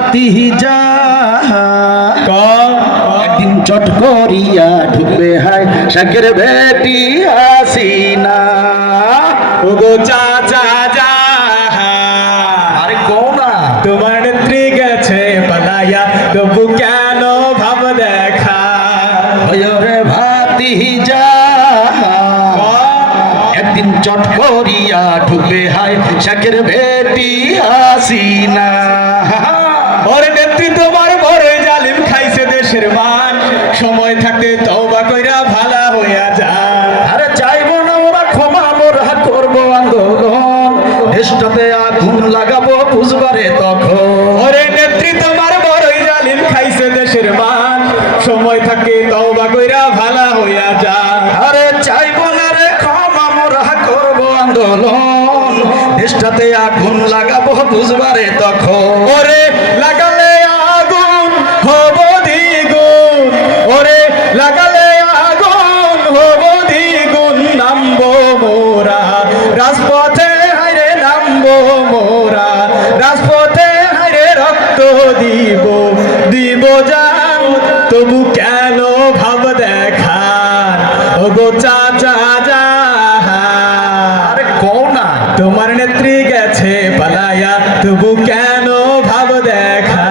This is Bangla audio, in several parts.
ভাতি যা একদিন চট করিয়া ঢুকবে হায় শাকের বেটি হাসিনা। ওগো চাচা যা আরে কোনা তোমার নেত্রী গেছে পালাইয়া তবু কেন ভাব দেখা? রে ভাতি যা একদিন চট করিয়া ঢুকবে হায় শাকের বেটি হাসিনা। ওর নেতৃত্ব বার বড় জালিম খাইছে দেশের মান। সময় থাকতে তওবা কইরা ভালা হইয়া যা। আরে চাইব না ওরা ক্ষমা মোর হাত করব আন্দোলন। দেশটাতে আগুন লাগাবো বুঝবারে তখন। ওরে নেতৃত্ব বার বড়ই জালিম খাইছে দেশের মান। সময় থাকতে তওবা কইরা ভালা হইয়া যা আরে চাইব না রে ক্ষমা মোরা করব আন্দোলন দেশটাতে আগুন লাগাবো বুঝবারে তখন। ওরে লাগালে আগুন হব দ্বিগুণ। ওরে লাগালে আগুন হব দ্বিগুণ। নামবো মোরা, রাজপথে হাইরে নামবো মোরা, রাজপথে হাইরে রক্ত দিব দিব জান, তবু কেন ভাব দেখার? ওগো চাচা তোমার নেত্রী গেছে পালাইয়া তবু কেন ভাব দেখা।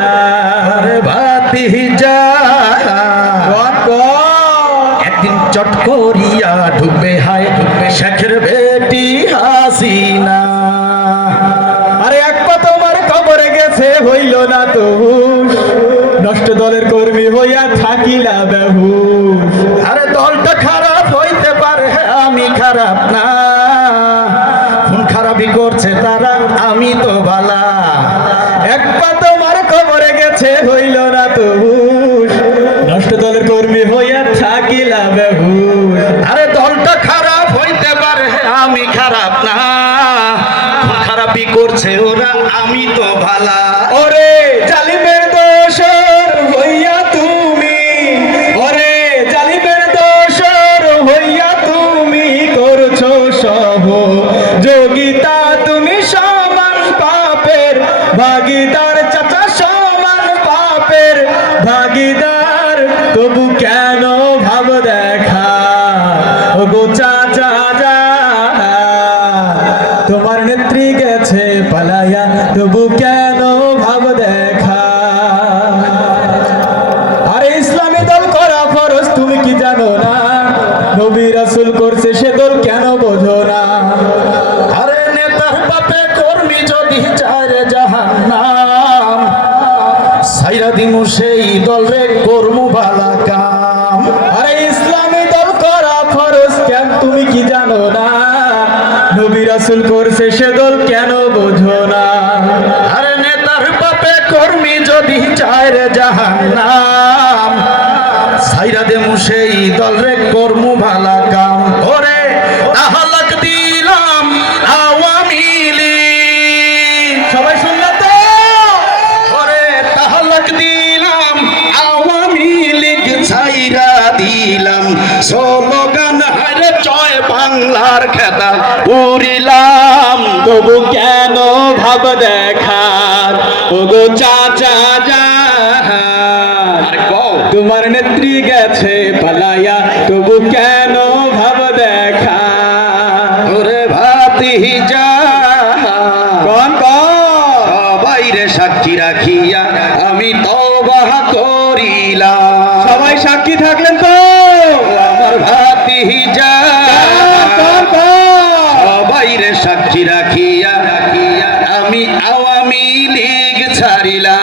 একদিন চট করিয়া ঢুকবে হায় ঢুকবে শেখের বেটি হাসিনা। আরে এক পা তোমার খবরে গেছে হইল না তো হুঁশ। নষ্ট দলের কর্মী হইয়া থাকিলা বেহুশ। আরে দলটা খারাপ হইতে পারে আমি খারাপ না। খারাপই করছে তারা, আমি তো বালা। এক পা তোমার খবরে গেছে, হইল না তো নষ্ট দলের কর্মী হইয়া থাকিলা বেহুশ। আরে দলটা খারাপ হইতে পারে, আমি খারাপ না। খারাপি করছে ওরা, আমি তো ভালা ওরে জালিমের ভাগিদার চাচা সমান পাপের ভাগিদার, তবু কেন ভাব দেখা? গো চাচা, তোমার নেত্রী গেছে পালাইয়া, তবু কেন ভাব দেখা? আরে ইসলামী দল করা ফরজ, তুমি কি জানো না? নবী রাসূল করছে সে দল কেন দিমু সেই দল রে কর্মু কাম। আরে ইসলামী দল করা ফরজ কেন? তুমি কি জানো না? নবী রাসূল করছে সে দল কেন বোঝো না? আরে নেতার বাপে কর্মী যদি চায় রে জাহান্নাম। সাইরা দেমু সেই দল রে কর্মু ভালা বাংলার খেতা। উড়িলাম তবু কেন ভাব দেখার? ওগো চাচা যা তোমার নেত্রী গেছে পালাইয়া তবু কেন ভাব দেখা ওরে ভাতি যা কন বাইরে সাক্ষী রাখিয়া আমি তবা করিলাম। সবাই সাক্ষী থাকলেন তো? ছাড়িলা